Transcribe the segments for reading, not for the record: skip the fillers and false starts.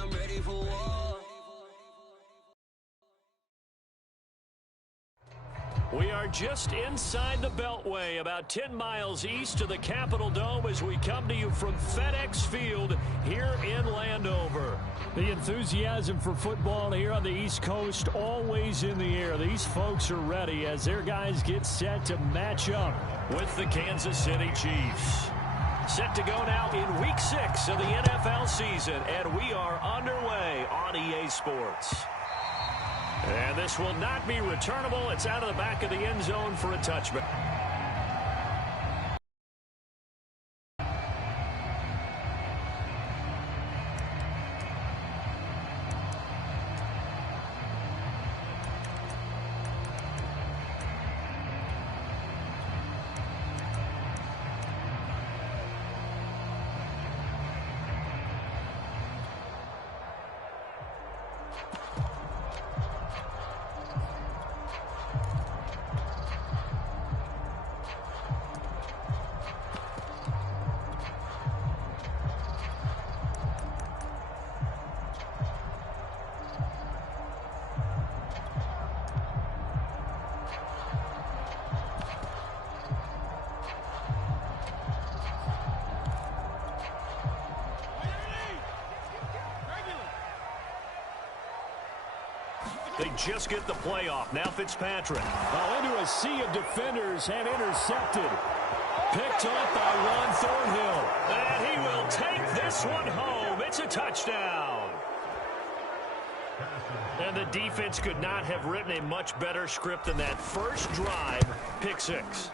I'm ready for war. We are just inside the Beltway, about 10 miles east of the Capitol Dome as we come to you from FedEx Field here in Landover. The enthusiasm for football here on the East Coast always in the air. These folks are ready as their guys get set to match up with the Kansas City Chiefs. Set to go now in Week 6 of the NFL season, and we are underway on EA Sports. And this will not be returnable. It's out of the back of the end zone for a touchback. They just get the play off. Now Fitzpatrick. Into a sea of defenders and intercepted. Picked up by Ron Thornhill. And he will take this one home. It's a touchdown. And the defense could not have written a much better script than that first drive, pick six.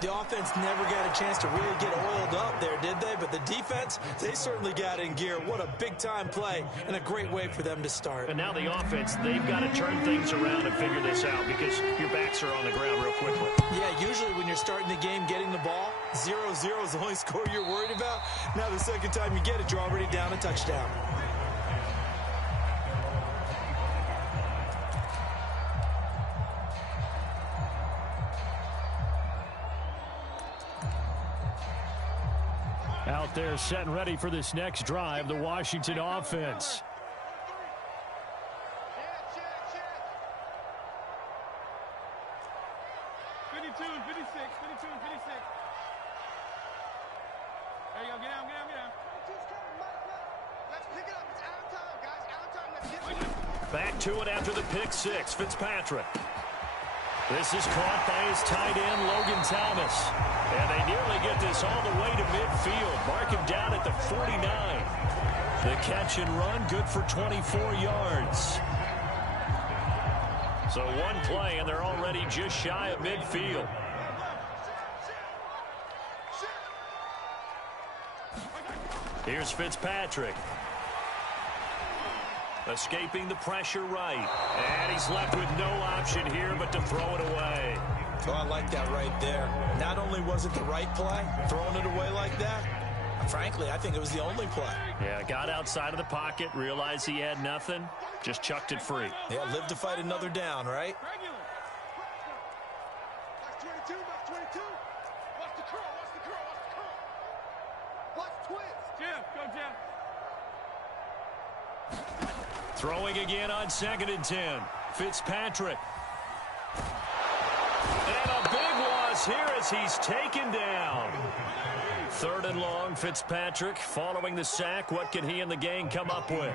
The offense never got a chance to really get oiled up there, did they? But the defense, they certainly got in gear. What a big-time play and a great way for them to start. And now the offense, they've got to turn things around and figure this out because your backs are on the ground real quickly. Yeah, usually when you're starting the game getting the ball, 0-0 is the only score you're worried about. Now the second time you get it, you're already down a touchdown. Out there set and ready for this next drive, the Washington offense. Back to it after the pick six, Fitzpatrick. This is caught by his tight end, Logan Thomas. And they nearly get this all the way to midfield. Mark him down at the 49. The catch and run, good for 24 yards. So one play, and they're already just shy of midfield. Here's Fitzpatrick. Escaping the pressure right. And he's left with no option here but to throw it away. Oh, I like that right there. Not only was it the right play, throwing it away like that, frankly, I think it was the only play. Yeah, got outside of the pocket, realized he had nothing, just chucked it free. Yeah, live to fight another down, right? Throwing again on 2nd and 10. Fitzpatrick. And a big loss here as he's taken down. 3rd and long, Fitzpatrick following the sack. What can he and the gang come up with?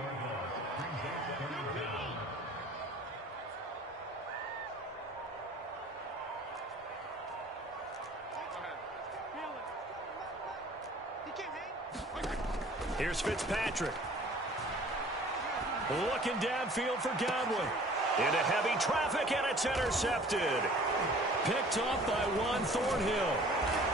Here's Fitzpatrick. Looking downfield for Godwin. Into heavy traffic, and it's intercepted. Picked up by Juan Thornhill.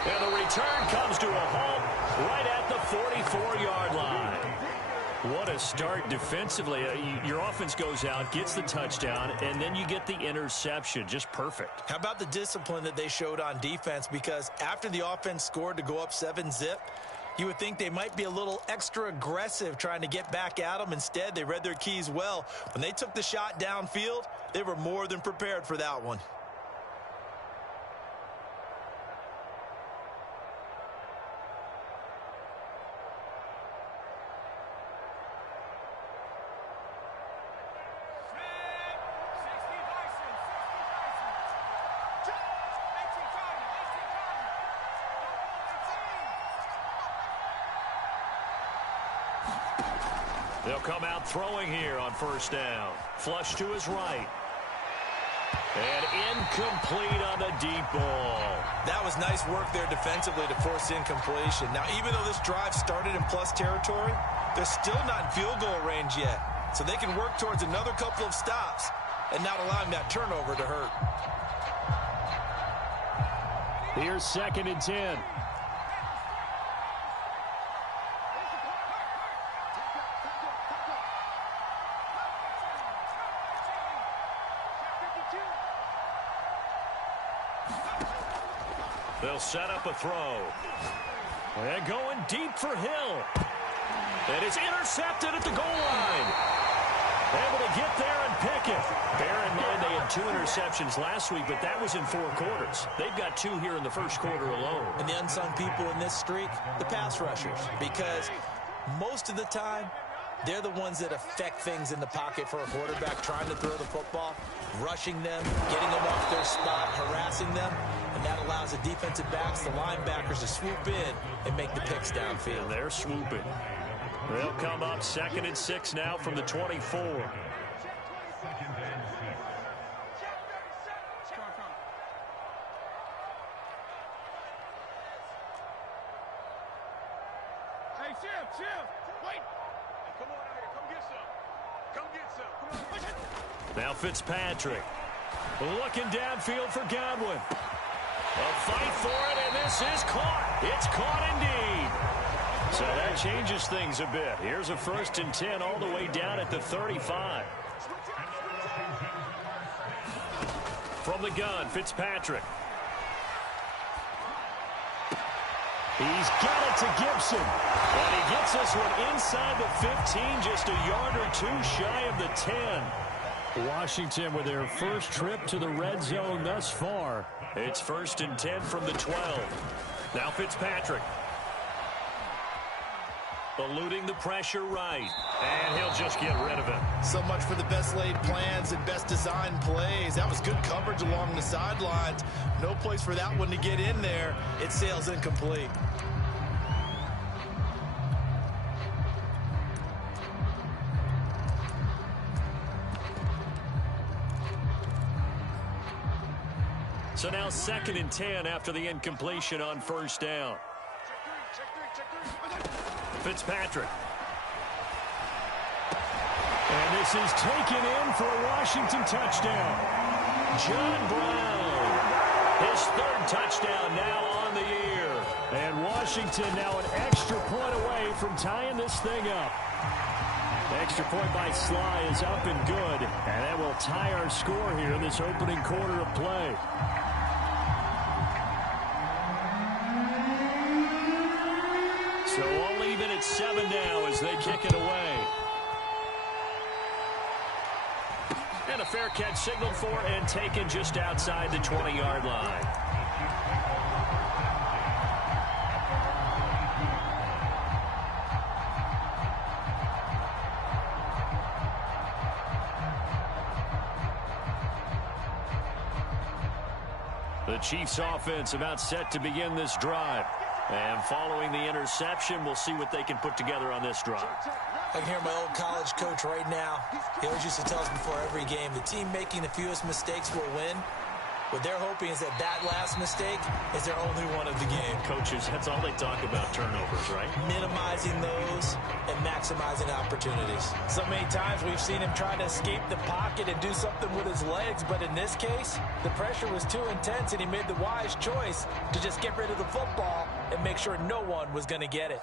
And the return comes to a halt right at the 44-yard line. What a start defensively. Your offense goes out, gets the touchdown, and then you get the interception. Just perfect. How about the discipline that they showed on defense? Because after the offense scored to go up 7-zip, you would think they might be a little extra aggressive trying to get back at them. Instead, they read their keys well. When they took the shot downfield, they were more than prepared for that one. They'll come out throwing here on first down. Flush to his right. And incomplete on the deep ball. That was nice work there defensively to force incompletion. Now, even though this drive started in plus territory, they're still not in field goal range yet. So they can work towards another couple of stops and not allowing that turnover to hurt. Here's 2nd and 10. They'll set up a throw. And going deep for Hill. And it's intercepted at the goal line. Able to get there and pick it. Bear in mind they had 2 interceptions last week, but that was in 4 quarters. They've got 2 here in the first quarter alone. And the unsung people in this streak, the pass rushers. Because most of the time, they're the ones that affect things in the pocket for a quarterback trying to throw the football, rushing them, getting them off their spot, harassing them. And that allows the defensive backs, the linebackers to swoop in and make the picks downfield. And they're swooping. They'll come up 2nd and 6 now from the 24. Hey, Chip, wait. Come on out here, come get some. Come get some. Come on. Now Fitzpatrick looking downfield for Godwin. A fight for it, and this is caught. It's caught indeed. So that changes things a bit. Here's a 1st and 10 all the way down at the 35. From the gun, Fitzpatrick. He's got it to Gibson. And he gets this one inside the 15, just a yard or 2 shy of the 10. Washington with their first trip to the red zone thus far. It's 1st and 10 from the 12. Now Fitzpatrick. Eluding the pressure right. And he'll just get rid of it. So much for the best laid plans and best designed plays. That was good coverage along the sidelines. No place for that one to get in there. It sails incomplete. So now 2nd and 10 after the incompletion on first down. Fitzpatrick. And this is taken in for a Washington touchdown. John Brown. His 3rd touchdown now on the year. And Washington now an extra point away from tying this thing up. The extra point by Sly is up and good. And that will tie our score here in this opening quarter of play. So all even at 7 now as they kick it away. And a fair catch signaled for and taken just outside the 20-yard line. The Chiefs offense about set to begin this drive. And following the interception, we'll see what they can put together on this drive. I can hear my old college coach right now. He always used to tell us before every game, the team making the fewest mistakes will win. What they're hoping is that that last mistake is their only one of the game. Coaches, that's all they talk about, turnovers, right? Minimizing those and maximizing opportunities. So many times we've seen him try to escape the pocket and do something with his legs, but in this case, the pressure was too intense and he made the wise choice to just get rid of the football and make sure no one was going to get it.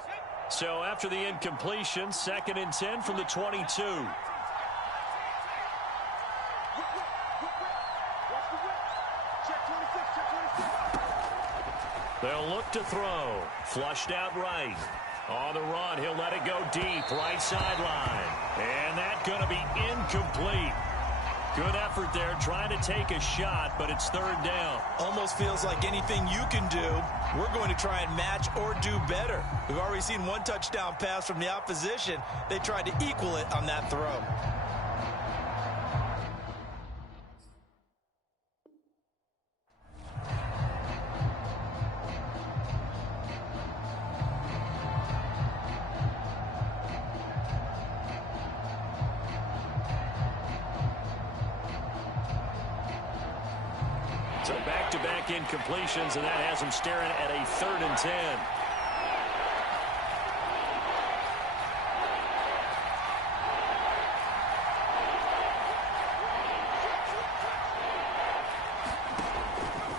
So after the incompletion, 2nd and 10 from the 22. They'll look to throw. Flushed out right. On the run, he'll let it go deep. Right sideline. And that's going to be incomplete. Good effort there, trying to take a shot, but it's 3rd down. Almost feels like anything you can do, we're going to try and match or do better. We've already seen one touchdown pass from the opposition. They tried to equal it on that throw. So back-to-back incompletions, and that has him staring at a 3rd and 10.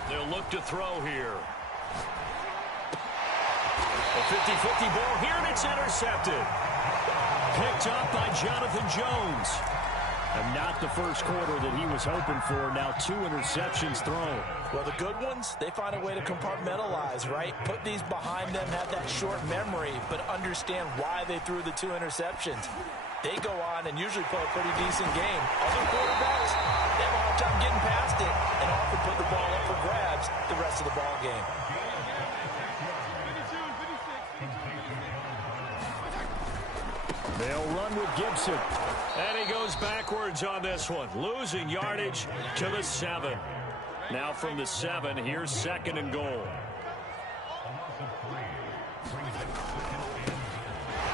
They'll look to throw here. A 50-50 ball here, and it's intercepted. Picked up by Jonathan Jones. And not the first quarter that he was hoping for. Now 2 interceptions thrown. Well, the good ones, they find a way to compartmentalize, right? Put these behind them, have that short memory, but understand why they threw the 2 interceptions. They go on and usually play a pretty decent game. Other quarterbacks, they have a hard time getting past it and often put the ball up for grabs the rest of the ball game. They'll run with Gibson. And he goes backwards on this one, losing yardage to the 7. Now from the 7, here's 2nd and goal.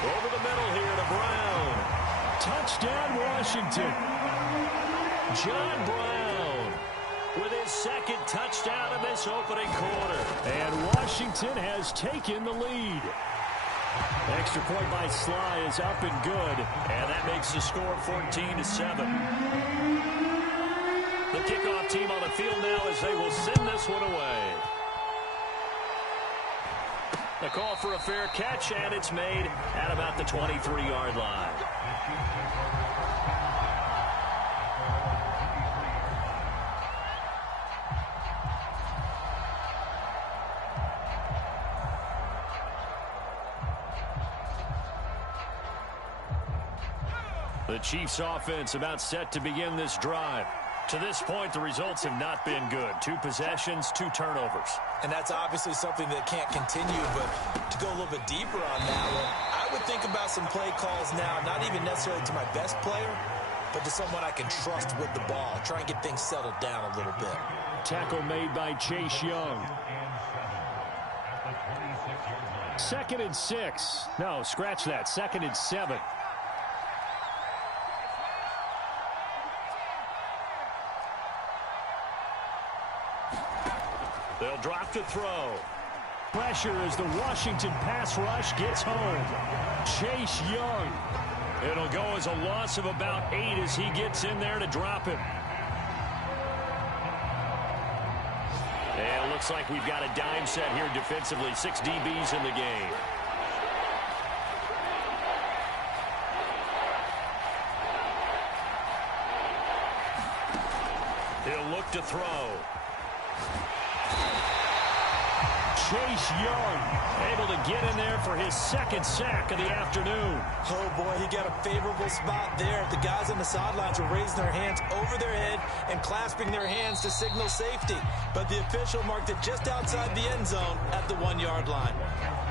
Over the middle here to Brown. Touchdown, Washington. John Brown with his 2nd touchdown in this opening quarter. And Washington has taken the lead. Extra point by Sly is up and good. And that makes the score 14-7. The kickoff team on the field now as they will send this one away. The call for a fair catch, and it's made at about the 23-yard line. The Chiefs offense about set to begin this drive. To this point, the results have not been good. 2 possessions, 2 turnovers. And that's obviously something that can't continue, but to go a little bit deeper on that one, I would think about some play calls now, not even necessarily to my best player, but to someone I can trust with the ball. Try and get things settled down a little bit. Tackle made by Chase Young. 2nd and 6. No, scratch that. 2nd and 7. They'll drop to throw. Pressure as the Washington pass rush gets home. Chase Young. It'll go as a loss of about 8 as he gets in there to drop him. And it looks like we've got a dime set here defensively. 6 DBs in the game. He'll look to throw. Chase Young able to get in there for his 2nd sack of the afternoon. Oh, boy, he got a favorable spot there. The guys on the sidelines were raising their hands over their head and clasping their hands to signal safety. But the official marked it just outside the end zone at the 1-yard line.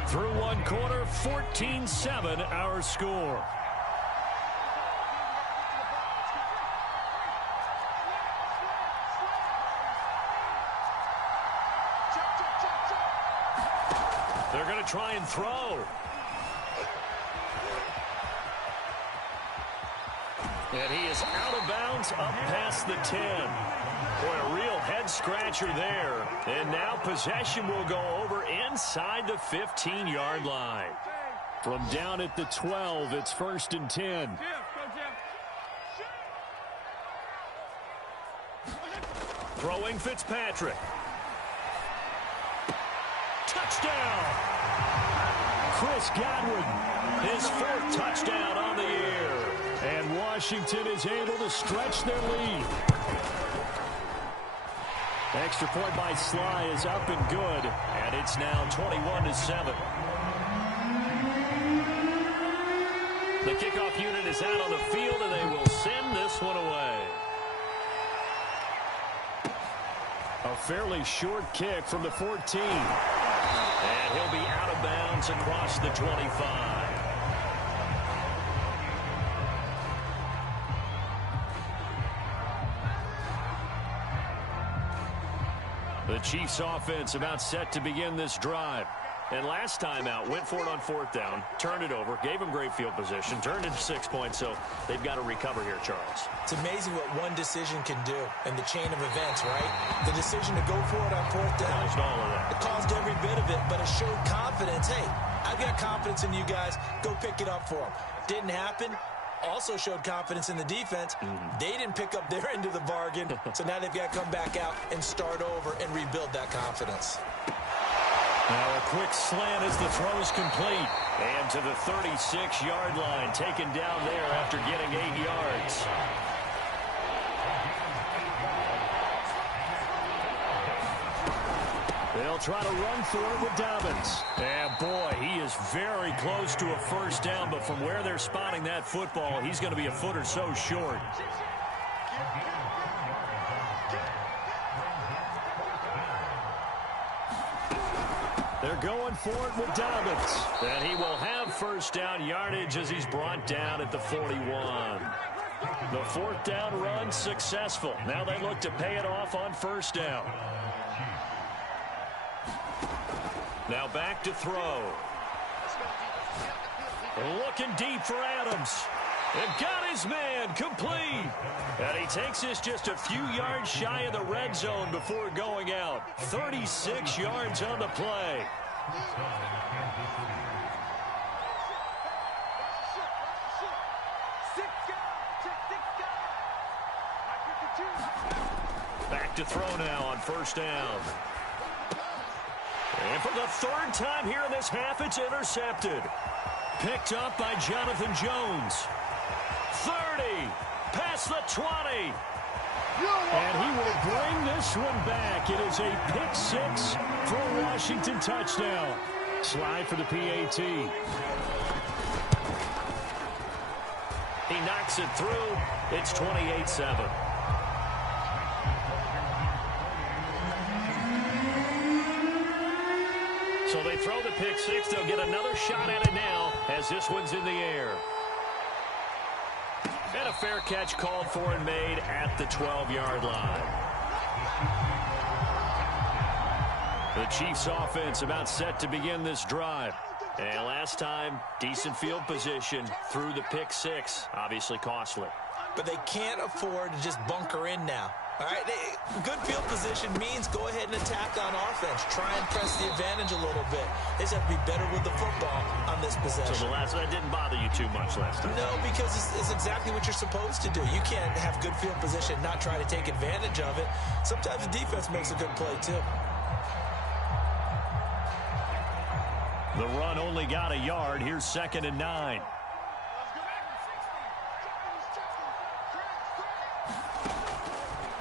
Through 1 quarter, 14-7 our score. They're going to try and throw. And he is out of bounds up past the 10. Boy, a real head-scratcher there. And now possession will go over inside the 15-yard line. From down at the 12, it's 1st and 10. Throwing Fitzpatrick. Touchdown! Chris Godwin. His 4th touchdown on the year. And Washington is able to stretch their lead. Extra point by Sly is up and good. And it's now 21-7. The kickoff unit is out on the field, and they will send this one away. A fairly short kick from the 14. And he'll be out of bounds across the 25. The Chiefs offense about set to begin this drive. And last time out, went for it on 4th down, turned it over, gave him great field position, turned into 6 points, so they've got to recover here, Charles. It's amazing what one decision can do in the chain of events, right? The decision to go for it on 4th down. Caused all of that. It caused every bit of it, but it showed confidence. Hey, I've got confidence in you guys. Go pick it up for them. Didn't happen. Also showed confidence in the defense. They didn't pick up their end of the bargain, so now they've got to come back out and start over and rebuild that confidence. Now a quick slant as the throw's complete. And to the 36-yard line, taken down there after getting 8 yards. They'll try to run for it with Dobbins. And boy, he is very close to a first down, but from where they're spotting that football, he's going to be a foot or so short. They're going for it with Dobbins. And he will have first down yardage as he's brought down at the 41. The 4th down run successful. Now they look to pay it off on first down. Now back to throw. Looking deep for Adams. And got his man complete. And he takes this just a few yards shy of the red zone before going out. 36 yards on the play. Back to throw now on first down. And for the 3rd time here in this half, it's intercepted. Picked up by Jonathan Jones. 30, past the 20. And he will bring this one back. It is a pick 6 for a Washington touchdown. Slide for the PAT. He knocks it through. It's 28-7. So they throw the pick 6. They'll get another shot at it now as this one's in the air. And a fair catch called for and made at the 12-yard line. The Chiefs offense about set to begin this drive. And last time, decent field position through the pick 6. Obviously costly. But they can't afford to just bunker in now. All right, good field position means go ahead and attack on offense. Try and press the advantage a little bit. They just have to be better with the football on this possession. So that didn't bother you too much last time? No, because it's exactly what you're supposed to do. You can't have good field position and not try to take advantage of it. Sometimes the defense makes a good play, too. The run only got a yard. Here's 2nd and 9.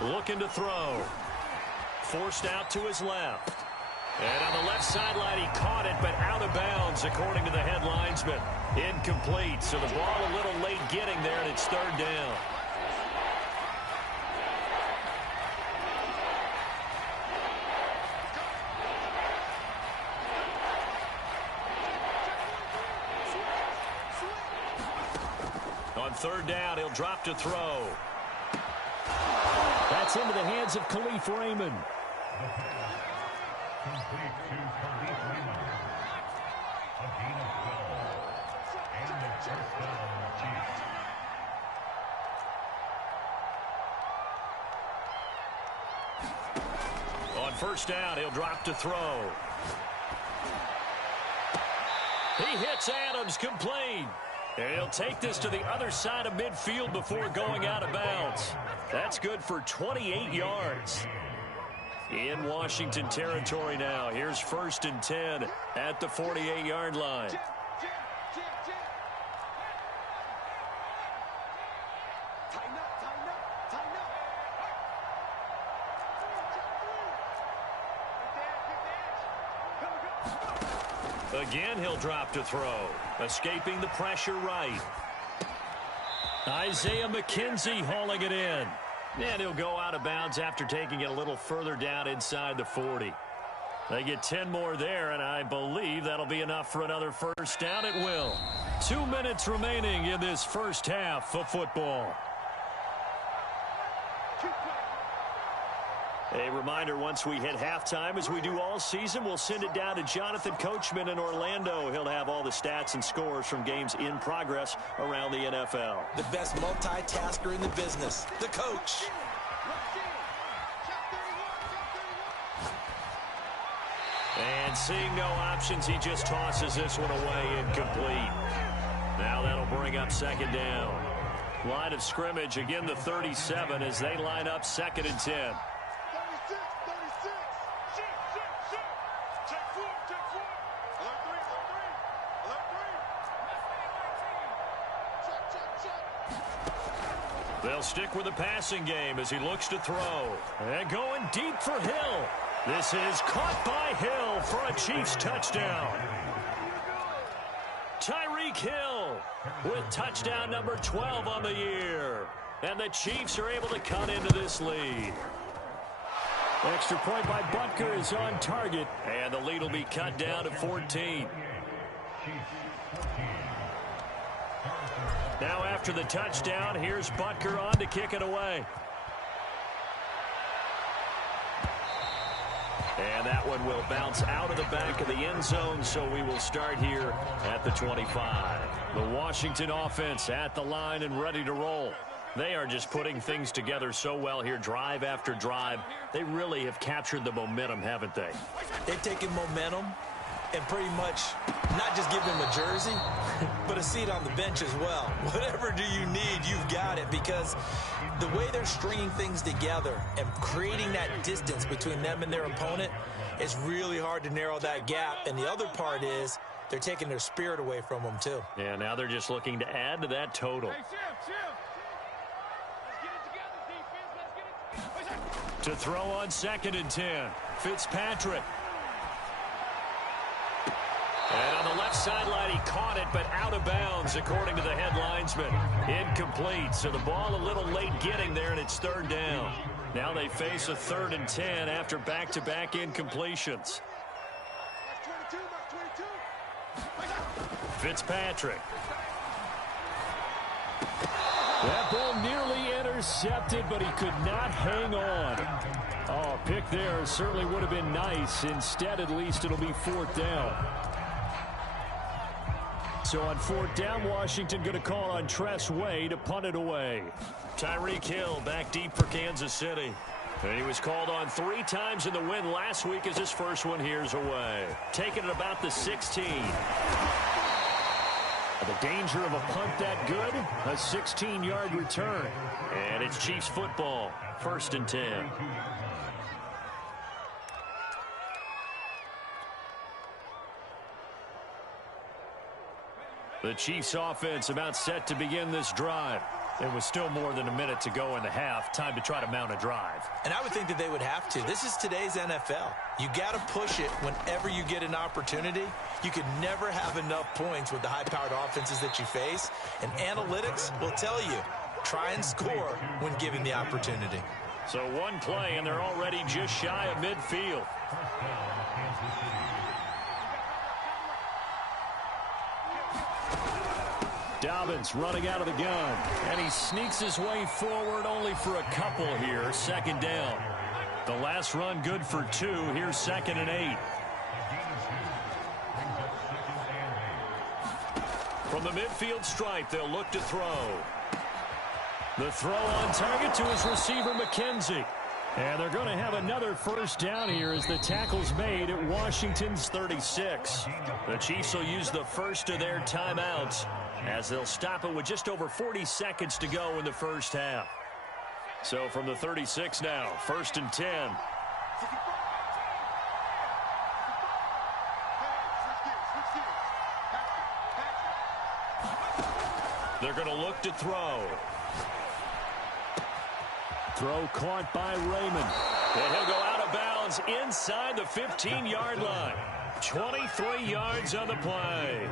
Looking to throw. Forced out to his left. And on the left sideline, he caught it, but out of bounds, according to the head linesman. Incomplete, so the ball a little late getting there, and it's 3rd down. On 3rd down, he'll drop to throw. That's into the hands of Khalif Raymond. On 1st down, he'll drop to throw. He hits Adams complete. And he'll take this to the other side of midfield before going out of bounds. That's good for 28 yards. In Washington territory now. Here's 1st and 10 at the 48-yard line. Again, he'll drop to throw. Escaping the pressure right. Isaiah McKenzie hauling it in. And he'll go out of bounds after taking it a little further down inside the 40. They get 10 more there, and I believe that'll be enough for another first down. It will. 2 minutes remaining in this first half of football. A reminder, once we hit halftime, as we do all season, we'll send it down to Jonathan Coachman in Orlando. He'll have all the stats and scores from games in progress around the NFL. The best multitasker in the business, the coach. And seeing no options, he just tosses this one away incomplete. Now that'll bring up second down. Line of scrimmage, again the 37 as they line up 2nd and 10. They'll stick with the passing game as he looks to throw. And going deep for Hill. This is caught by Hill for a Chiefs touchdown. Tyreek Hill with touchdown number 12 on the year. And the Chiefs are able to cut into this lead. Extra point by Butker is on target. And the lead will be cut down to 14. Now after the touchdown, here's Butker on to kick it away. And that one will bounce out of the back of the end zone, so we will start here at the 25. The Washington offense at the line and ready to roll. They are just putting things together so well here, drive after drive. They really have captured the momentum, haven't they? They've taken momentum and pretty much not just give them a jersey, but a seat on the bench as well. Whatever do you need, you've got it, because the way they're stringing things together and creating that distance between them and their opponent is really hard to narrow that gap. And the other part is they're taking their spirit away from them, too. Yeah, now they're just looking to add to that total. To throw on 2nd and 10, Fitzpatrick. And on the left sideline, he caught it, but out of bounds, according to the head linesman. Incomplete, so the ball a little late getting there, and it's 3rd down. Now they face a 3rd and 10 after back-to-back incompletions. Fitzpatrick. That ball nearly intercepted, but he could not hang on. Oh, a pick there certainly would have been nice. Instead, at least, it'll be 4th down. So on 4th down, Washington going to call on Tress Way to punt it away. Tyreek Hill back deep for Kansas City. And he was called on 3 times in the win last week as his first one here's away. Taking it about the 16. The danger of a punt that good, a 16-yard return. And it's Chiefs football, 1st and 10. The Chiefs offense about set to begin this drive. It was still more than a minute to go in the half. Time to try to mount a drive. And I would think that they would have to. This is today's NFL. You got to push it whenever you get an opportunity. You could never have enough points with the high-powered offenses that you face. And analytics will tell you, try and score when given the opportunity. So one play, and they're already just shy of midfield. Dobbins running out of the gun. And he sneaks his way forward only for a couple here. 2nd down. The last run good for 2. Here's 2nd and 8. From the midfield stripe, they'll look to throw. The throw on target to his receiver, McKenzie. And they're going to have another 1st down here as the tackle's made at Washington's 36. The Chiefs will use the first of their timeouts as they'll stop it with just over 40 seconds to go in the first half. So from the 36 now, 1st and 10. They're going to look to throw. Throw caught by Raymond. And he'll go out of bounds inside the 15-yard line. 23 yards on the play.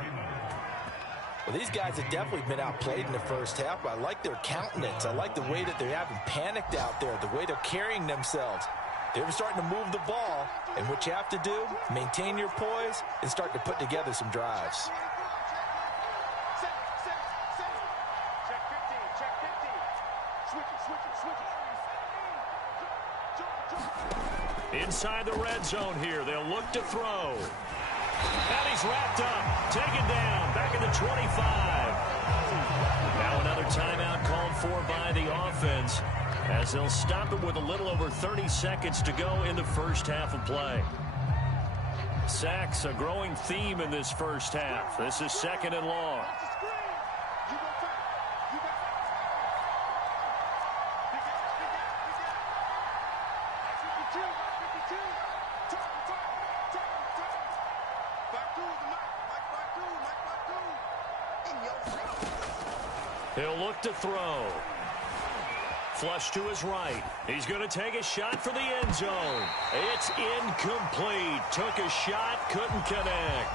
Well, these guys have definitely been outplayed in the first half, but I like their countenance. I like the way that they haven't panicked out there, the way they're carrying themselves. They're starting to move the ball, and what you have to do, maintain your poise and start to put together some drives. Inside the red zone here. They'll look to throw. And he's wrapped up. Taken down. Back at the 25. Now another timeout called for by the offense, as they'll stop it with a little over 30 seconds to go in the first half of play. Sacks, a growing theme in this first half. This is 2nd and long. He'll look to throw. Flush to his right. He's going to take a shot for the end zone. It's incomplete. Took a shot, couldn't connect.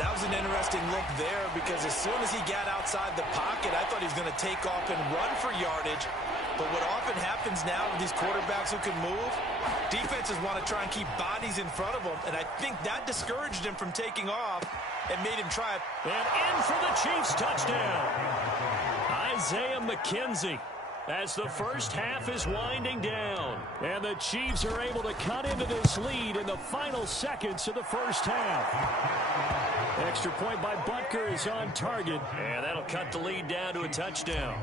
That was an interesting look there, because as soon as he got outside the pocket, I thought he was going to take off and run for yardage. But what often happens now with these quarterbacks who can move, defenses want to try and keep bodies in front of them, and I think that discouraged him from taking off and made him try it. And in for the Chiefs touchdown. Isaiah McKenzie, as the first half is winding down. And the Chiefs are able to cut into this lead in the final seconds of the first half. Extra point by Butker is on target, and that'll cut the lead down to a touchdown.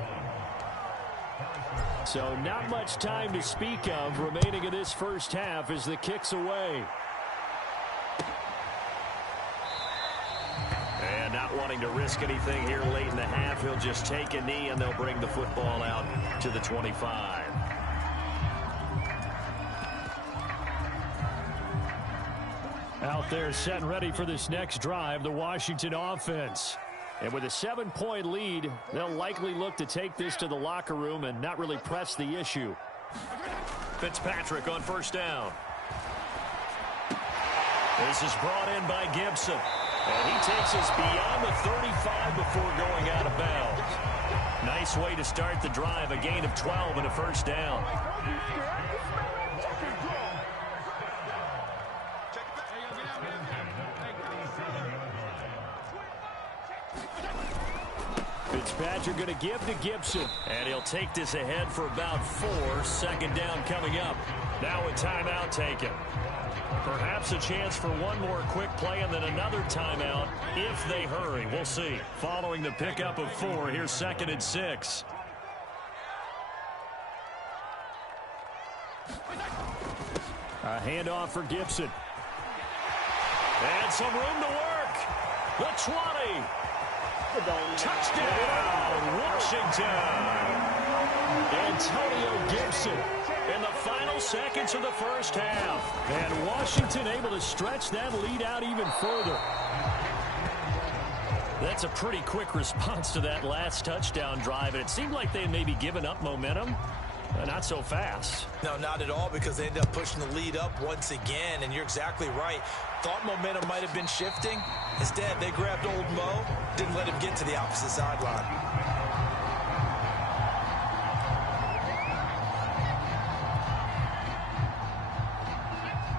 So not much time to speak of remaining in this first half as the kick's away. And not wanting to risk anything here late in the half, he'll just take a knee and they'll bring the football out to the 25. Out there set and ready for this next drive, the Washington offense. And with a 7-point lead, they'll likely look to take this to the locker room and not really press the issue. Fitzpatrick on first down. This is brought in by Gibson. And he takes us beyond the 35 before going out of bounds. Nice way to start the drive, a gain of 12 and a first down. Fitzpatrick going to give to Gibson. And he'll take this ahead for about 4. 2nd down coming up. Now a timeout taken. Perhaps a chance for one more quick play and then another timeout if they hurry. We'll see. Following the pickup of 4, here's 2nd and 6. A handoff for Gibson. And some room to work. The 20. Touchdown, Washington. Antonio Gibson in the final seconds of the first half. And Washington able to stretch that lead out even further. That's a pretty quick response to that last touchdown drive. And it seemed like they had maybe given up momentum. Not so fast. No, not at all, because they ended up pushing the lead up once again. And you're exactly right. Thought momentum might have been shifting. Instead, they grabbed old Mo, didn't let him get to the opposite sideline.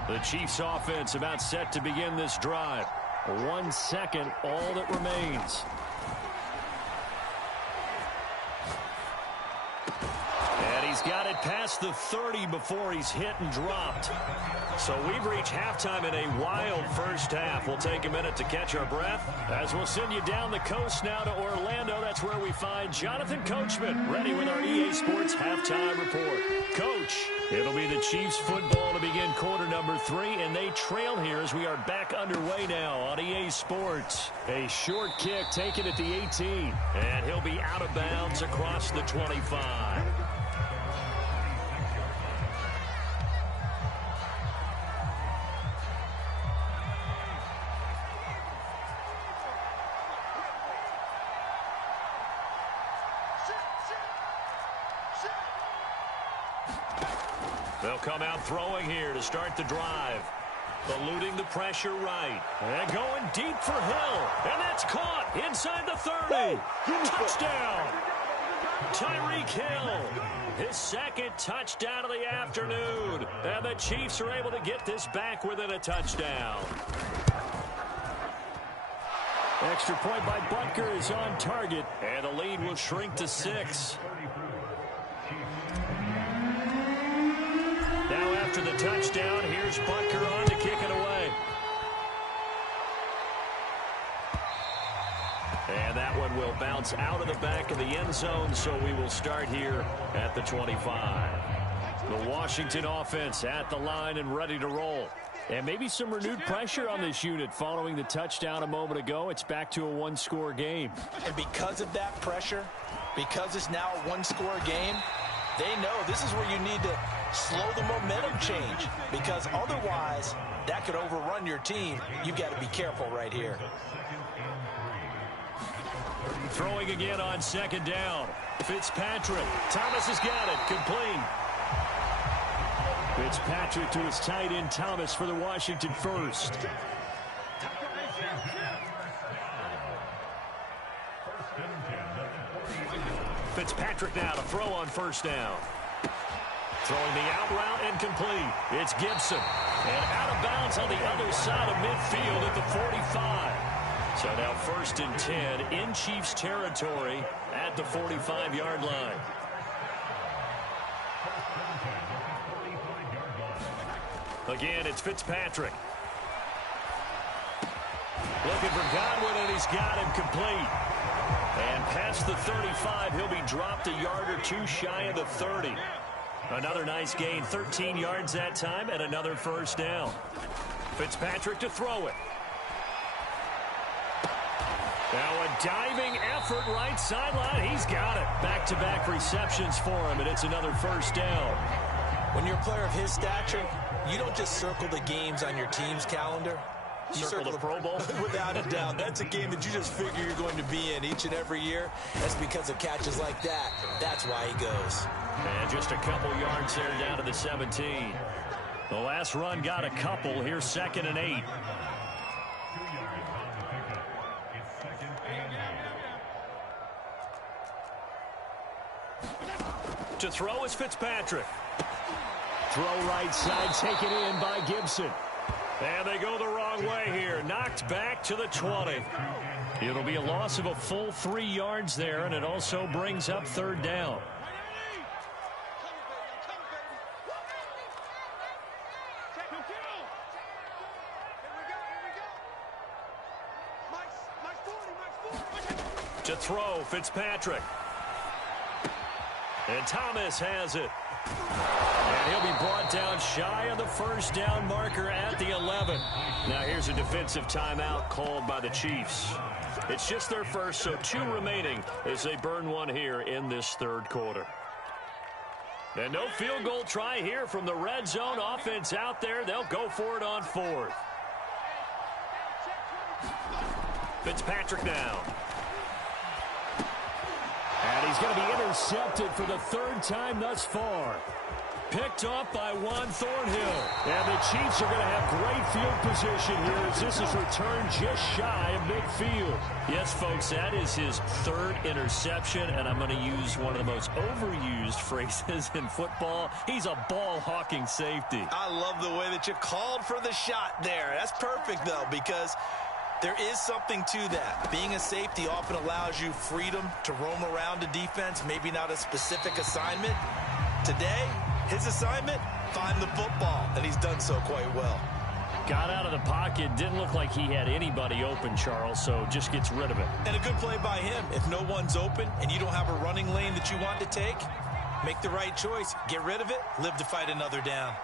The Chiefs offense about set to begin this drive. 1 second, all that remains. And he's got it past the 30 before he's hit and dropped. So we've reached halftime in a wild first half. We'll take a minute to catch our breath as we'll send you down the coast now to Orlando. That's where we find Jonathan Coachman ready with our EA Sports halftime report. Coach, it'll be the Chiefs football to begin quarter number 3, and they trail here as we are back underway now on EA Sports. A short kick taken at the 18, and he'll be out of bounds across the 25. They'll come out throwing here to start the drive. Eluding the pressure right. And going deep for Hill. And that's caught inside the 30. Touchdown. Tyreek Hill. His 2nd touchdown of the afternoon. And the Chiefs are able to get this back within a touchdown. Extra point by Butker is on target. And the lead will shrink to 6. after the touchdown. Here's Butker on to kick it away. And that one will bounce out of the back of the end zone, so we will start here at the 25. The Washington offense at the line and ready to roll. And maybe some renewed pressure on this unit following the touchdown a moment ago. It's back to a one-score game. And because of that pressure, because it's now a one-score game, they know this is where you need to slow the momentum change, because otherwise that could overrun your team. You've got to be careful right here. Throwing again on second down. Fitzpatrick. Thomas has got it. Complete. Fitzpatrick to his tight end Thomas for the Washington first. Fitzpatrick now to throw on first down. Throwing the out route and complete. It's Gibson. And out of bounds on the other side of midfield at the 45. So now 1st and 10 in Chiefs territory at the 45-yard line. Again, it's Fitzpatrick. Looking for Godwin, and he's got him complete. And past the 35, he'll be dropped a yard or two shy of the 30. Another nice gain, 13 yards that time, and another first down. Fitzpatrick to throw it. Now a diving effort right sideline. He's got it. Back-to-back receptions for him, and it's another first down. When you're a player of his stature, you don't just circle the games on your team's calendar. You circle the Pro Bowl? Without a doubt. That's a game that you just figure you're going to be in each and every year. That's because of catches like that. That's why he goes. And just a couple yards there down to the 17. The last run got a couple. Here's 2nd and 8. To throw is Fitzpatrick. Throw right side, taken in by Gibson. And they go the wrong way here. Knocked back to the 20. It'll be a loss of a full 3 yards there, and it also brings up 3rd down. To throw, Fitzpatrick. And Thomas has it. And he'll be brought down shy of the first down marker at the 11. Now here's a defensive timeout called by the Chiefs. It's just their first, so 2 remaining as they burn one here in this 3rd quarter. And no field goal try here from the red zone. Offense out there. They'll go for it on 4th. Fitzpatrick now. And he's going to be intercepted for the 3rd time thus far. Picked off by Juan Thornhill. And the Chiefs are going to have great field position here as this is returned just shy of midfield. Yes, folks, that is his 3rd interception, and I'm going to use one of the most overused phrases in football. He's a ball-hawking safety. I love the way that you called for the shot there. That's perfect, though, because there is something to that. Being a safety often allows you freedom to roam around a defense, maybe not a specific assignment. Today, his assignment, find the football, and he's done so quite well. Got out of the pocket, didn't look like he had anybody open, Charles, so just gets rid of it. And a good play by him. If no one's open and you don't have a running lane that you want to take, make the right choice. Get rid of it, live to fight another down.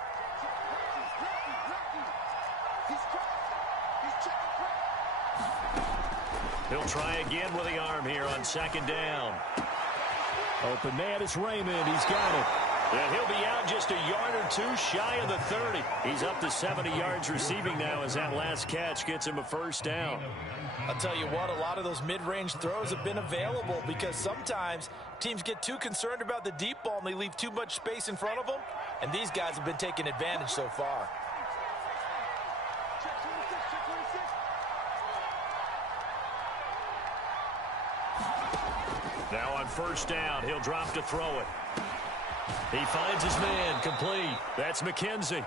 He'll try again with the arm here on 2nd down. Open man is Raymond. He's got it. And he'll be out just a yard or two shy of the 30. He's up to 70 yards receiving now as that last catch gets him a first down. I'll tell you what, a lot of those mid-range throws have been available because sometimes teams get too concerned about the deep ball and they leave too much space in front of them. And these guys have been taking advantage so far. Now on first down, he'll drop to throw it. He finds his man, complete. That's McKenzie.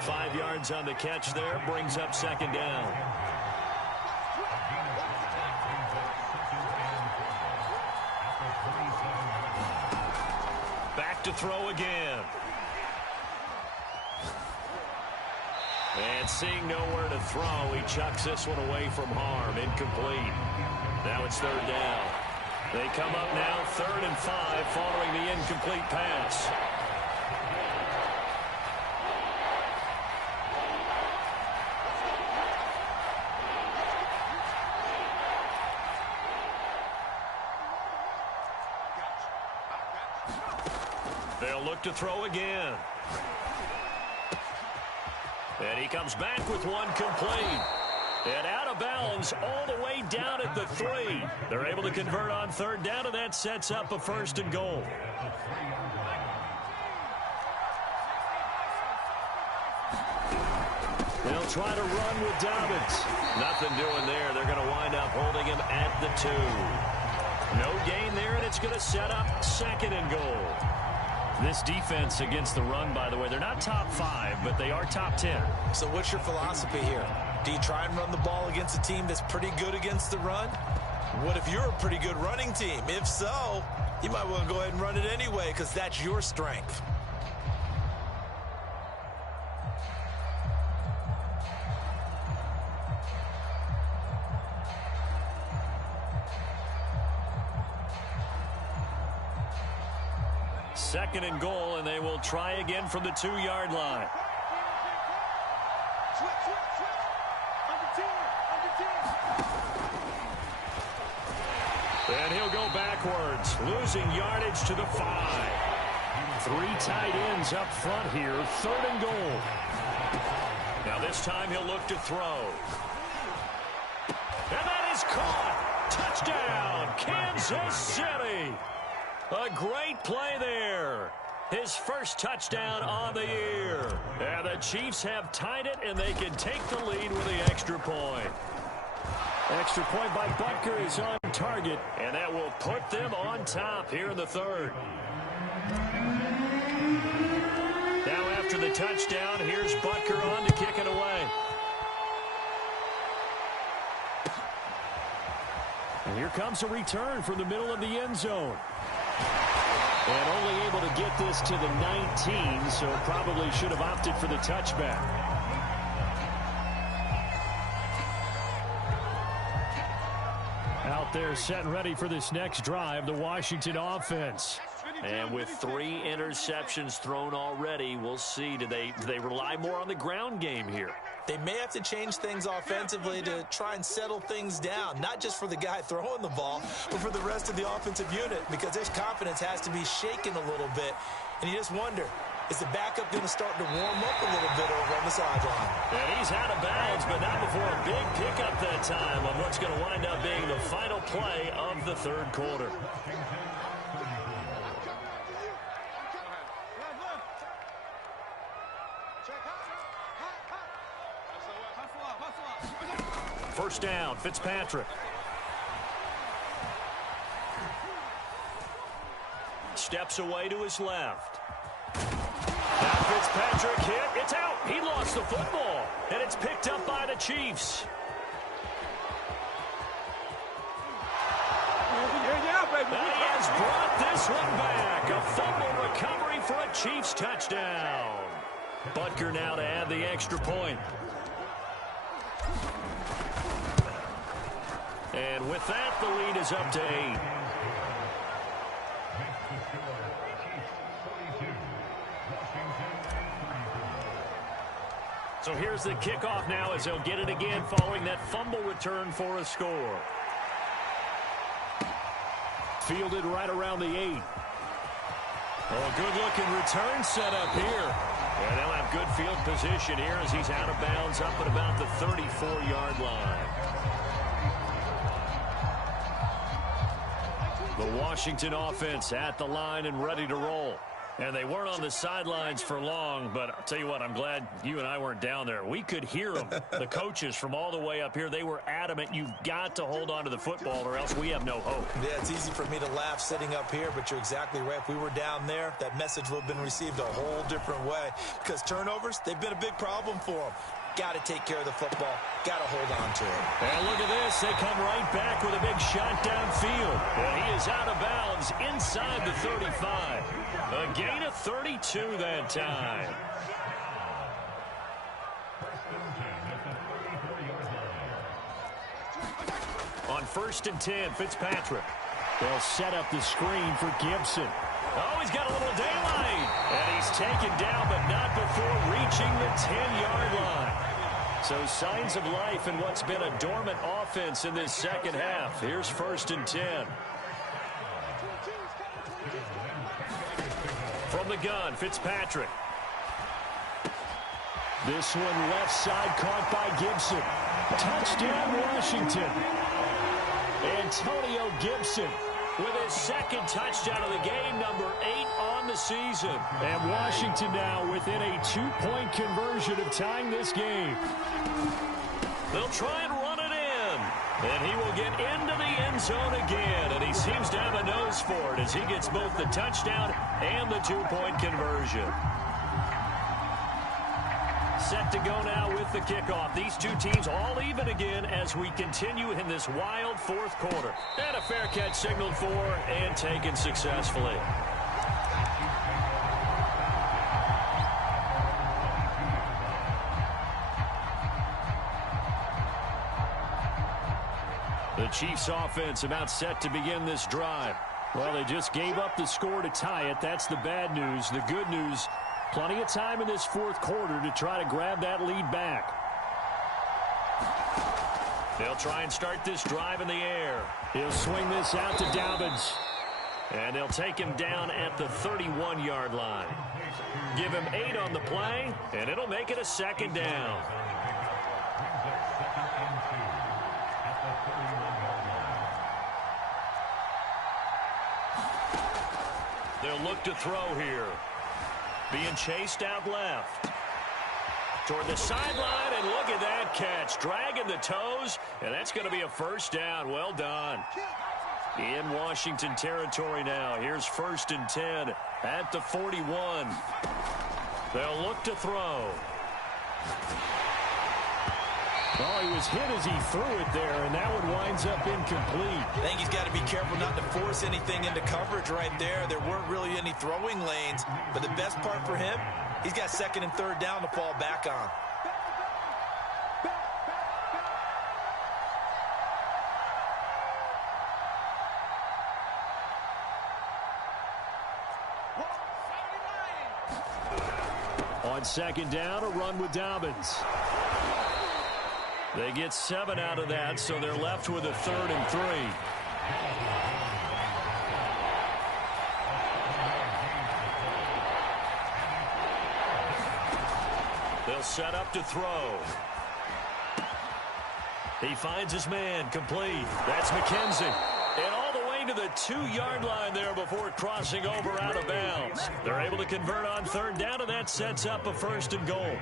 5 yards on the catch there, brings up 2nd down. Back to throw again. And seeing nowhere to throw, he chucks this one away from harm. Incomplete. Now it's third down. They come up now 3rd and 5 following the incomplete pass. They'll look to throw again. And he comes back with one complete. And out of bounds all the way down at the 3. They're able to convert on 3rd down, and that sets up a 1st and goal. They'll try to run with Dobbins. Nothing doing there. They're going to wind up holding him at the 2. No gain there, and it's going to set up 2nd and goal. This defense against the run, by the way, they're not top 5, but they are top 10. So what's your philosophy here? Do you try and run the ball against a team that's pretty good against the run? What if you're a pretty good running team? If so, you might want to go ahead and run it anyway because that's your strength. Second and goal, and they will try again from the 2-yard line. And he'll go backwards, losing yardage to the 5. 3 tight ends up front here, 3rd and goal. Now this time he'll look to throw. And that is caught. Touchdown, Kansas City. A great play there. His first touchdown on the year. And the Chiefs have tied it, and they can take the lead with the extra point. Extra point by Butker is on target. And that will put them on top here in the 3rd. Now after the touchdown, here's Butker on to kick it away. And here comes a return from the middle of the end zone. And only able to get this to the 19, so probably should have opted for the touchback. Out there set and ready for this next drive, the Washington offense. And with 3 interceptions thrown already, we'll see. Do they rely more on the ground game here? They may have to change things offensively to try and settle things down, not just for the guy throwing the ball, but for the rest of the offensive unit, because their confidence has to be shaken a little bit. And you just wonder, is the backup going to start to warm up a little bit over on the sideline? And he's out of bounds, but not before a big pickup that time on what's going to wind up being the final play of the 3rd quarter. First down, Fitzpatrick. Steps away to his left. Now Fitzpatrick hit. It's out. He lost the football. And it's picked up by the Chiefs. And he has brought this one back. A fumble recovery for a Chiefs touchdown. Butker now to add the extra point. And with that, the lead is up to 8. So here's the kickoff now as they'll get it again following that fumble return for a score. Fielded right around the 8. Oh, good-looking return set up here. And they'll have good field position here as he's out of bounds up at about the 34-yard line. The Washington offense at the line and ready to roll. And they weren't on the sidelines for long, but I'll tell you what, I'm glad you and I weren't down there. We could hear them, the coaches from all the way up here. They were adamant, you've got to hold on to the football or else we have no hope. Yeah, it's easy for me to laugh sitting up here, but you're exactly right. If we were down there, that message would have been received a whole different way. Because turnovers, they've been a big problem for them. Got to take care of the football. Got to hold on to it. And look at this. They come right back with a big shot downfield. And he is out of bounds inside the 35. A gain of 32 that time. first and 10. Fitzpatrick. They'll set up the screen for Gibson. Oh, he's got a little daylight. And he's taken down, but not before reaching the 10-yard line. So signs of life in what's been a dormant offense in this second half. Here's first and 10. From the gun, Fitzpatrick. This one left side caught by Gibson. Touchdown, Washington. Antonio Gibson with his second touchdown of the game, number 8 on the season. And Washington now within a 2-point conversion of tying this game. They'll try and run it in. And he will get into the end zone again. And he seems to have a nose for it as he gets both the touchdown and the 2-point conversion. Set to go now with the kickoff. These two teams all even again as we continue in this wild fourth quarter. And a fair catch signaled for and taken successfully. The Chiefs offense about set to begin this drive. Well, they just gave up the score to tie it. That's the bad news. The good news, plenty of time in this fourth quarter to try to grab that lead back. They'll try and start this drive in the air. He'll swing this out to Dobbins. And they'll take him down at the 31-yard line. Give him 8 on the play, and it'll make it a second down. They'll look to throw here. Being chased out left. Toward the sideline, and look at that catch. Dragging the toes, and that's going to be a first down. Well done. In Washington territory now. Here's first and 10 at the 41. They'll look to throw. Oh, he was hit as he threw it there, and that one winds up incomplete. I think he's got to be careful not to force anything into coverage right there. There weren't really any throwing lanes, but the best part for him, he's got second and third down to fall back on. On second down, a run with Dobbins. They get 7 out of that, so they're left with a 3rd and 3. They'll set up to throw. He finds his man, complete. That's McKenzie. And all the way to the 2-yard line there before crossing over out of bounds. They're able to convert on third down, and that sets up a 1st and goal.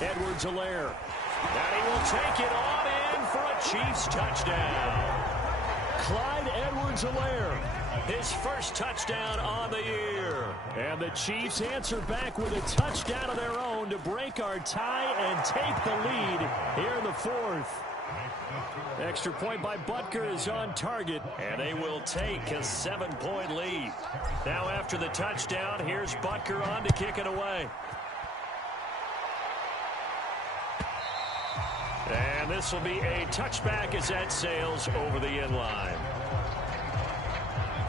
Edwards-Helaire. And he will take it on in for a Chiefs touchdown. Clyde Edwards-Helaire. His first touchdown on the year. And the Chiefs answer back with a touchdown of their own to break our tie and take the lead here in the fourth. Extra point by Butker is on target. And they will take a 7-point lead. Now after the touchdown, here's Butker on to kick it away. And this will be a touchback as that sails over the end line.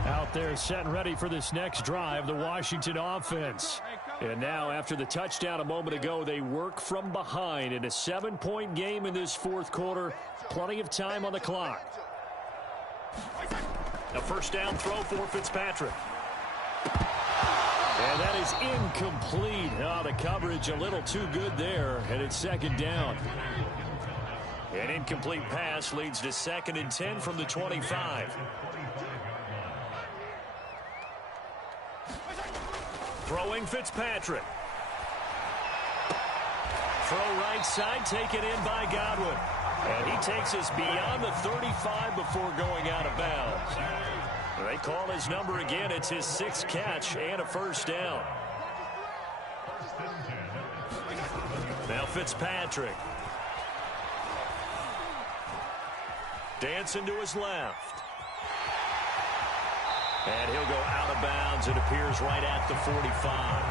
Out there set and ready for this next drive, the Washington offense. And now after the touchdown a moment ago, they work from behind in a 7-point game in this fourth quarter. Plenty of time on the clock. A first down throw for Fitzpatrick. And that is incomplete. Oh, the coverage a little too good there, and it's second down. An incomplete pass leads to 2nd and 10 from the 25. Throwing Fitzpatrick. Throw right side, taken in by Godwin. And he takes us beyond the 35 before going out of bounds. They call his number again. It's his 6th catch and a first down. Now Fitzpatrick. Dancing to his left. And he'll go out of bounds. It appears right at the 45.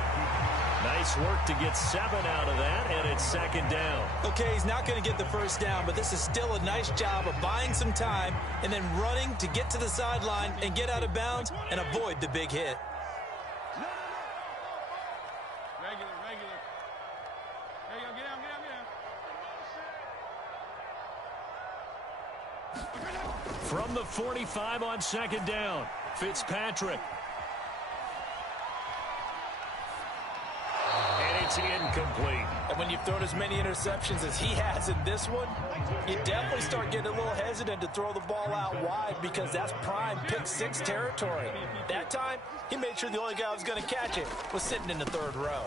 Nice work to get 7 out of that, and it's 2nd down. Okay, he's not going to get the first down, but this is still a nice job of buying some time and then running to get to the sideline and get out of bounds and avoid the big hit. Regular. There you go. Get down. From the 45 on 2nd down, Fitzpatrick. And it's incomplete. And when you've thrown as many interceptions as he has in this one, you definitely start getting a little hesitant to throw the ball out wide because that's prime pick 6 territory. That time, he made sure the only guy who was going to catch it was sitting in the 3rd row.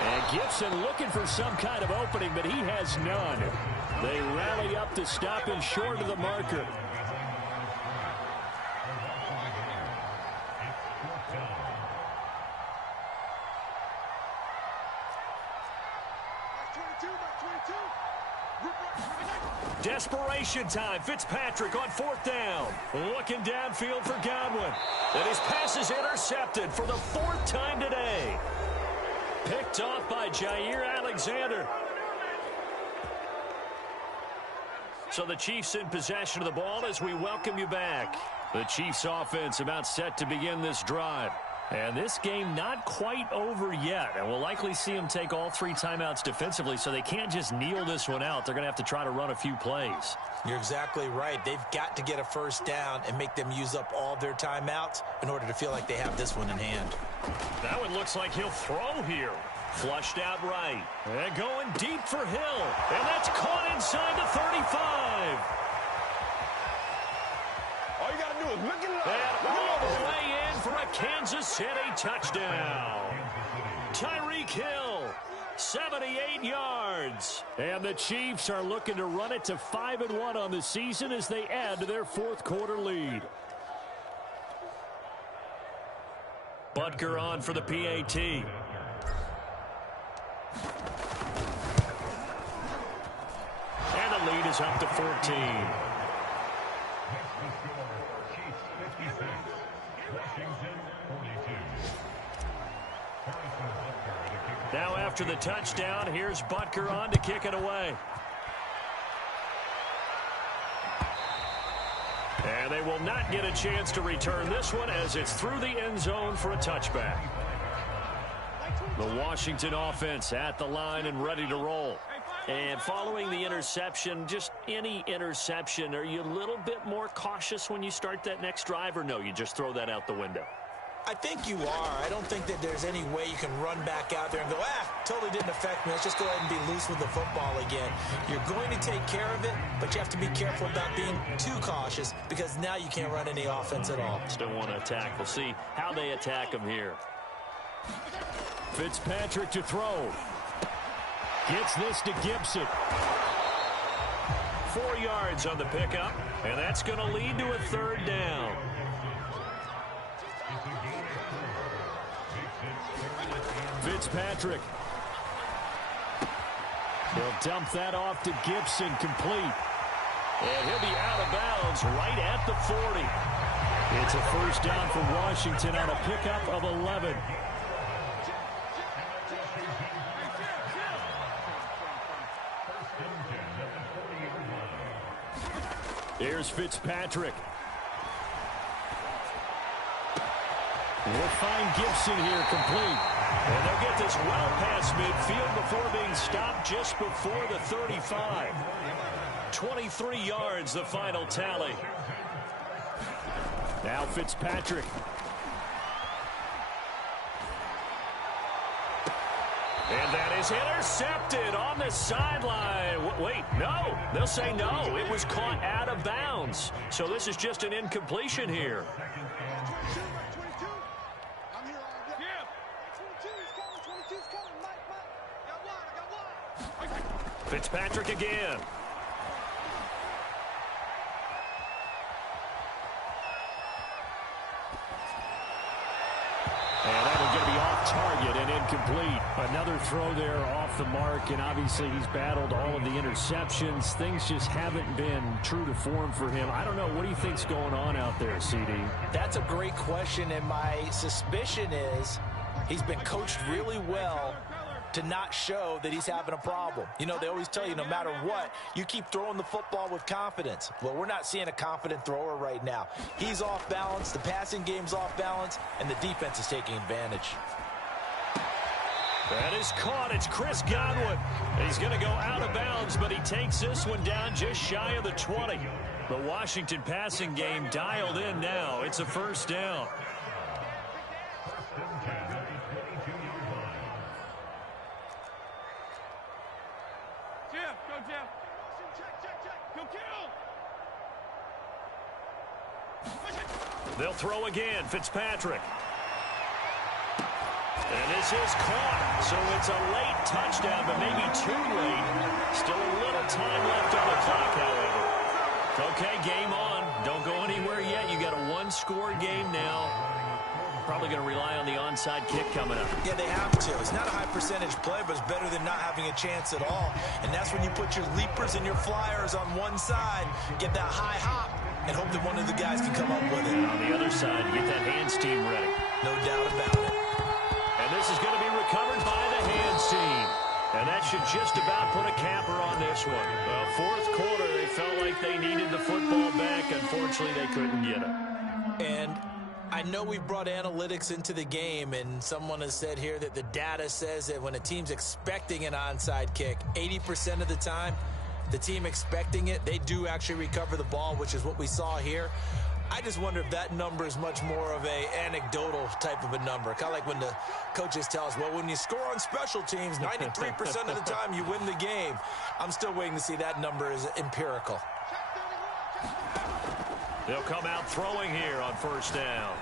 And Gibson looking for some kind of opening, but he has none. They rally up to stop him short of the marker. Desperation time. Fitzpatrick on 4th down. Looking downfield for Godwin. And his pass is intercepted for the 4th time today. Picked off by Jair Alexander. So the Chiefs in possession of the ball as we welcome you back. The Chiefs offense about set to begin this drive. And this game not quite over yet. And we'll likely see them take all 3 timeouts defensively, so they can't just kneel this one out. They're going to have to try to run a few plays. You're exactly right. They've got to get a first down and make them use up all their timeouts in order to feel like they have this one in hand. That one looks like he'll throw here. Flushed out right. And going deep for Hill. And that's caught inside the 35. All you got to do is look it up. And all the way in for a Kansas City touchdown. Tyreek Hill, 78 yards. And the Chiefs are looking to run it to 5-1 on the season as they add to their 4th quarter lead. Butker on for the PAT. And the lead is up to 14. Now after the touchdown, here's Butker on to kick it away. And they will not get a chance to return this one as it's through the end zone for a touchback. The Washington offense at the line and ready to roll. And following the interception, just any interception, are you a little bit more cautious when you start that next drive, or no, you just throw that out the window? I think you are. I don't think that there's any way you can run back out there and go, totally didn't affect me. Let's just go ahead and be loose with the football again. You're going to take care of it, but you have to be careful about being too cautious because now you can't run any offense at all. Still want to attack. We'll see how they attack him here. Fitzpatrick to throw. Gets this to Gibson. 4 yards on the pickup, and that's going to lead to a 3rd down. Fitzpatrick. He'll dump that off to Gibson, complete. And he'll be out of bounds right at the 40. It's a first down for Washington on a pickup of 11. Here's Fitzpatrick. We'll find Gibson here, complete. And they'll get this well past midfield before being stopped just before the 35. 23 yards, the final tally. Now Fitzpatrick. And that is intercepted on the sideline. Wait, no. They'll say no. It was caught out of bounds. So this is just an incompletion here. Fitzpatrick again. And that will going to be off target and incomplete. Another throw there off the mark, and obviously he's battled all of the interceptions. Things just haven't been true to form for him. I don't know. What do you think's going on out there, CD? That's a great question, and my suspicion is he's been coached really well to not show that he's having a problem. You know, they always tell you no matter what, you keep throwing the football with confidence. Well, we're not seeing a confident thrower right now. He's off balance, the passing game's off balance, and the defense is taking advantage. That is caught. It's Chris Godwin. He's going to go out of bounds, but he takes this one down just shy of the 20. The Washington passing game dialed in now. It's a first down. They'll throw again. Fitzpatrick. And this is caught. So it's a late touchdown, but maybe too late. Still a little time left on the clock, however. Okay, game on. Don't go anywhere yet. You got a one-score game now. Probably going to rely on the onside kick coming up. Yeah, they have to. It's not a high-percentage play, but it's better than not having a chance at all. And that's when you put your leapers and your flyers on one side, get that high hop, and hope that one of the guys can come up with it. And on the other side, get that hands team ready. No doubt about it. And this is going to be recovered by the hands team. And that should just about put a capper on this one. Fourth quarter, they felt like they needed the football back. Unfortunately, they couldn't get it. And I know we've brought analytics into the game, and someone has said here that the data says that when a team's expecting an onside kick, 80% of the time, the team expecting it, they do actually recover the ball, which is what we saw here. I just wonder if that number is much more of a anecdotal type of a number. Kind of like when the coaches tell us, well, when you score on special teams, 93% of the time you win the game. I'm still waiting to see that number is empirical. They'll come out throwing here on first down.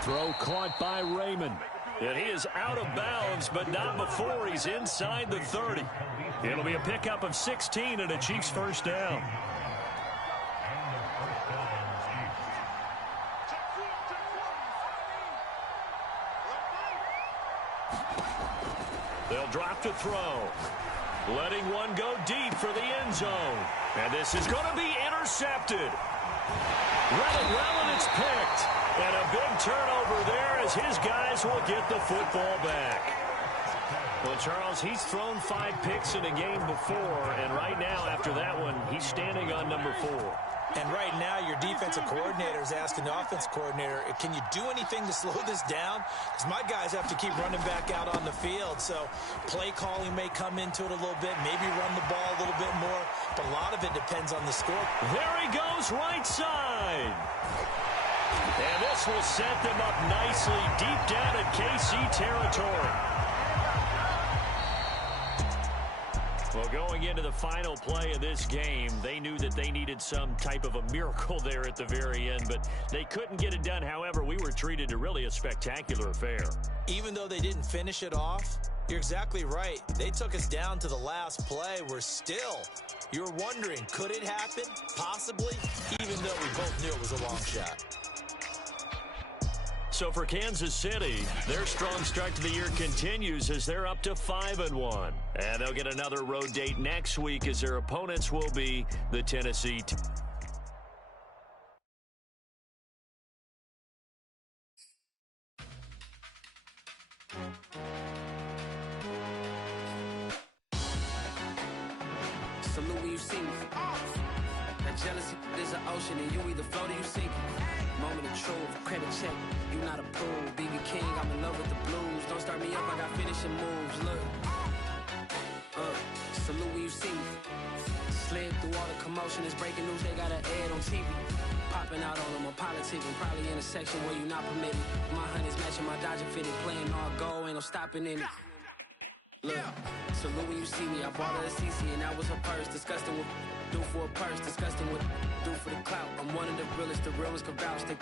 Throw caught by Raymond. And he is out of bounds, but not before he's inside the 30. It'll be a pickup of 16 and a Chiefs first down. They'll drop to throw. Letting one go deep for the end zone. And this is going to be intercepted. Read it well, and it's picked. And a big turnover there as his guys will get the football back. Well, Charles, he's thrown 5 picks in a game before, and right now, after that one, he's standing on number 4. And right now, your defensive coordinator is asking the offensive coordinator, can you do anything to slow this down? Because my guys have to keep running back out on the field. So play calling may come into it a little bit, maybe run the ball a little bit more. But a lot of it depends on the score. There he goes, right side. And this will set them up nicely deep down in KC territory. Well, going into the final play of this game, they knew that they needed some type of a miracle there at the very end, but they couldn't get it done. However, we were treated to really a spectacular affair. Even though they didn't finish it off, you're exactly right. They took us down to the last play. We're still, you're wondering, could it happen? Possibly, even though we both knew it was a long shot. So for Kansas City, their strong start to the year continues as they're up to 5-1. And they'll get another road date next week as their opponents will be the Tennessee. Salute when you see me. That jealousy is an ocean, and you either float or you sink. Moment of truth, credit check, you not approved. BB King, I'm in love with the blues. Don't start me up, I got finishing moves. Look, salute when you see me. Slid through all the commotion, it's breaking news, they got an ad on TV. Popping out on them, I'm politicking, probably in a section where you not permitted. My honey's matching my Dodger fitted, playing all goal, ain't no stopping in it. Look, salute when you see me, I bought her a CC and that was her purse. Disgusting with do for a purse, disgusting with do for the clout. I'm one of the realest, the real ones can vouch. They